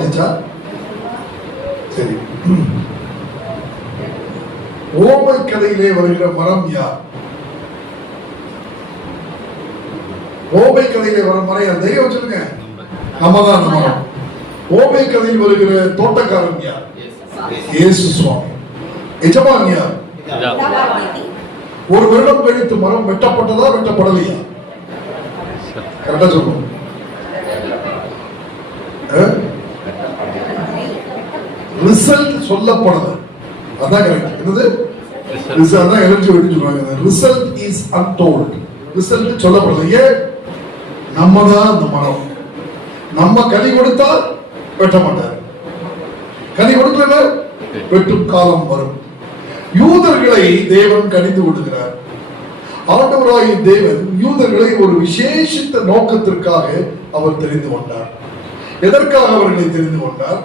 வந்துச்சா? சரி. ஓமை கதையிலே வருகிற மரம் யார்? ஓமை கதையிலே வர மரம் யார்? தெய்வம் வச்சிருங்க. நம்ம தான் அந்த மரம். ஓமை கதையில் வருகிற தோட்டக்காரன் யார்? இயேசு சுவாமி. எஜமான் யார்? ஒரு வருடம் கழித்து மரம் வெட்டப்பட்டதா வெட்டப்படலையா? கரெக்டா சொல்லுங்க. ரிசல்ட் சொல்லப்படுது. அதான் கரெக்ட். என்னது? ரிசல்ட் தான் எலர்ஜி வெட்டி சொல்றாங்க. Result is untold. ரிசல்ட் சொல்லப்படுது. ஏன்? நம்ம தான் அந்த மரம். நம்ம கனி கொடுத்தால் வெட்ட மாட்டார். கனி கொடுக்கல வெட்டும் காலம் வரும். யூதர்களை தேவன் கனிந்து விடுகிறார். ஆண்டவராகிய தேவன் யூதர்களை ஒரு விசேஷித்த நோக்கத்திற்காக அவர் தெரிந்து கொண்டார். எதற்காக அவர்களை தெரிந்து கொண்டார்?